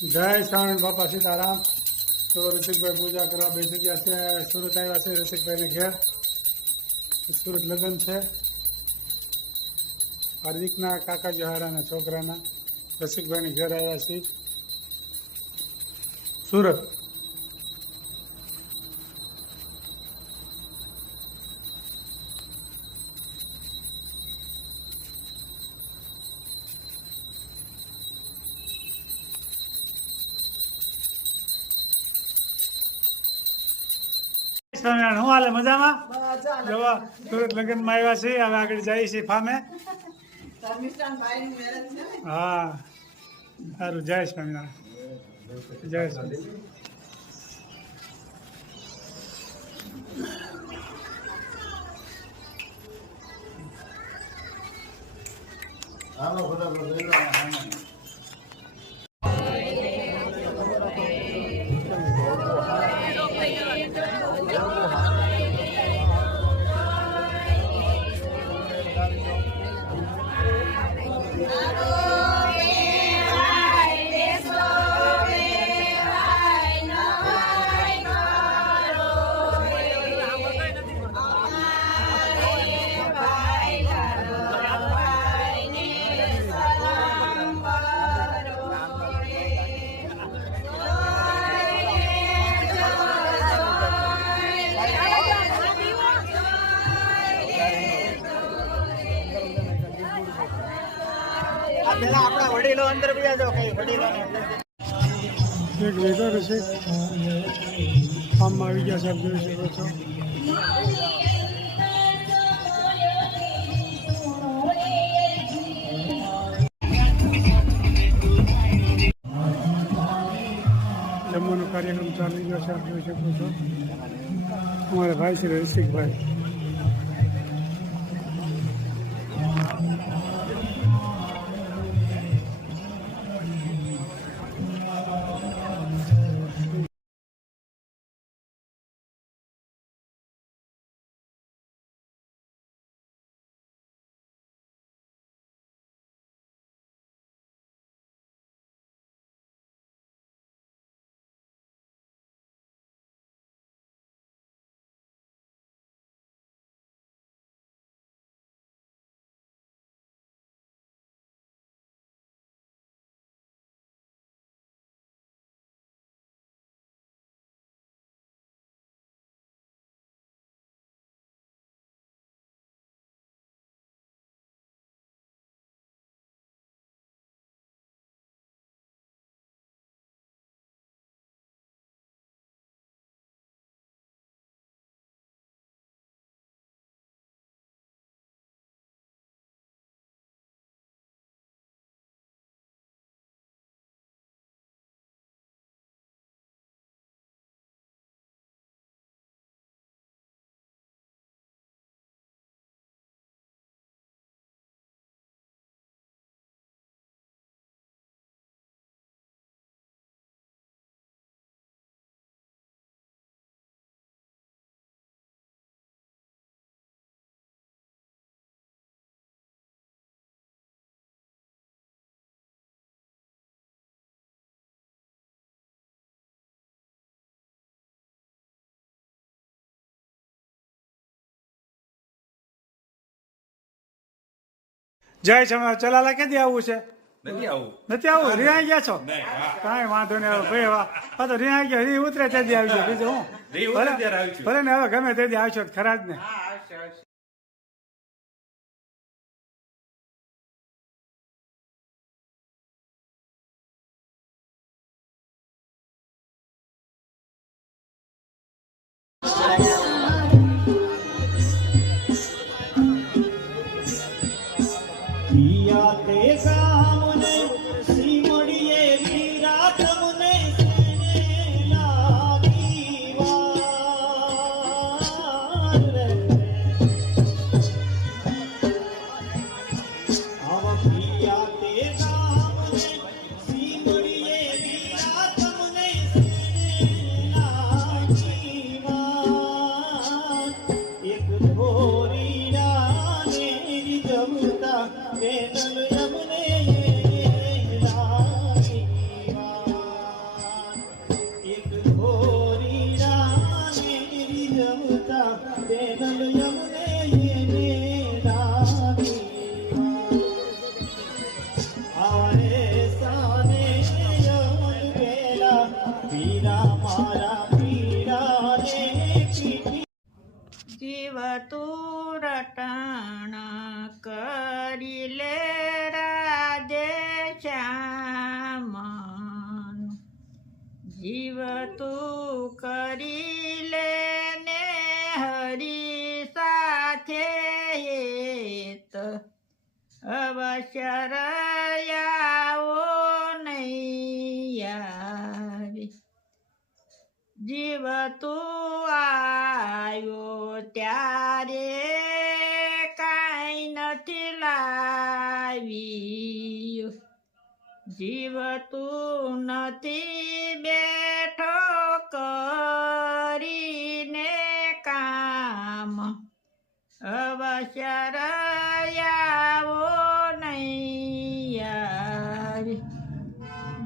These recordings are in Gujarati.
જય સ્વામિનારાયણ બાપા સીતારામ। તો રસિકભાઈ પૂજા કરવા બેસી ગયા છે। સુરત આવ્યા છે રસિકભાઈને ઘેર। સુરત લગ્ન છે હાર્દિકના કાકા જહારાના છોકરાના। રસિકભાઈને ઘેર આવ્યા છે સુરત। સ્વામિનારાયણ હું હાલે મજામાં? જવા સુરત લગ્નમાં આવ્યા છીએ, હવે આગળ જઈએ છીએ ફામે। હા સારું, જય સ્વામિનારાયણ, જય સ્વામિનારાયણ। આપણા વડીલો અંદર બીજા જો કઈ વડીલો એક વેધર છે ફાર્મમાં આવી ગયા છે, આપ જોઈ શકો છો। જમવાનો કાર્યક્રમ ચાલી ગયો છે, આપ જોઈ શકો છો। અમારા ભાઈ છે રસિકભાઈ। જય સ્વામિનારાયણ। ચલાલા ક્યાંથી આવવું છે? નથી આવું? રિહાઈ ગયા છો? કાંઈ વાંધો નહીં, ભાઈ હા તો રિહાઈ ગયા, રી ઉતરે તેથી આવજો, બીજું હું ભલે ને હવે ગમે તેથી આવશો ખરા જ ને। જીવ તું કરી લે ને હરી સાથે હેત અવશ્ય રયાવો નહીં આવે જીવ તું આવ્યો ત્યારે કાંઈ નથી લાવ્યું જીવ તું નથી બેઠો કરીને કામ અવશ્ય રયાવો નહીં આવે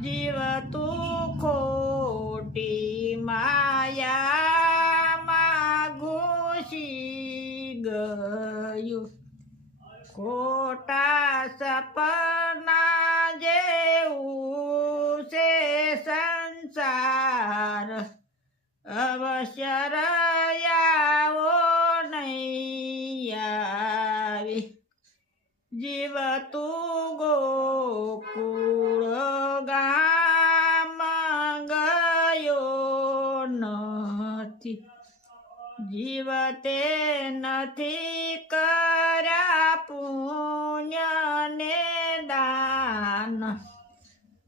જીવ તું ખોટી માયામાં ઘૂસી ગયું ખોટા સપના જેવું છે સંસાર અવશ્ય રયાવો નહીં આવે જીવ તું ગોકુળ ગામ ગયો નથી જીવ તે નથી કર્યા પુણ્ય ને દાન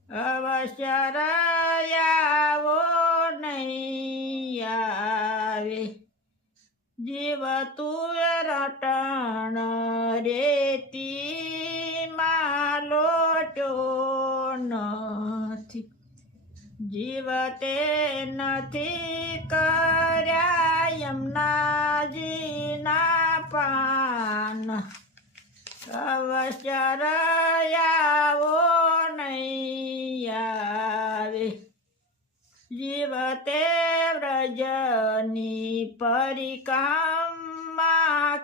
અવશ્ય રયાવો નહીં આવે જીવ તું રટણ રેતીમાં લોટ્યો નથી જીવ તે નથી કર્યા યમુનાજીના પાન અવશ્ય રયાવો નહીં આવે જીવ તે વ્રજની પરિક્રમા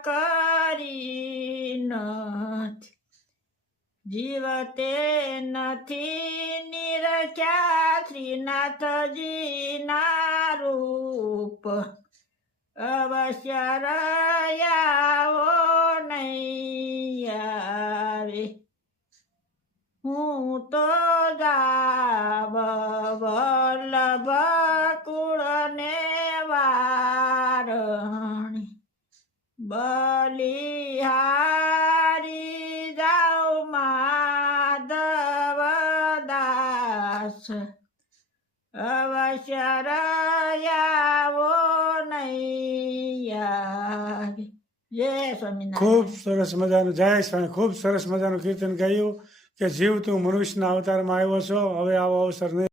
કરી નથી જીવ તે નથી નિરખ્યા શ્રીનાથજીના રૂપ અવશ્ય રયાવો નહીં આવે હું તો જાવ વલ્લભ કુળને વારણી બલિહારી જાઉ માધવ દાસ અવશ્ય રયાવો નહીં આવે જય સ્વામિનારાયણ ખૂબ સરસ મજાનું જય સ્વામી ખૂબ સરસ મજાનું કીર્તન ગાયું કે જીવ તું મનુષ્યના અવતારમાં આવ્યો છો હવે આવો અવસર નહીં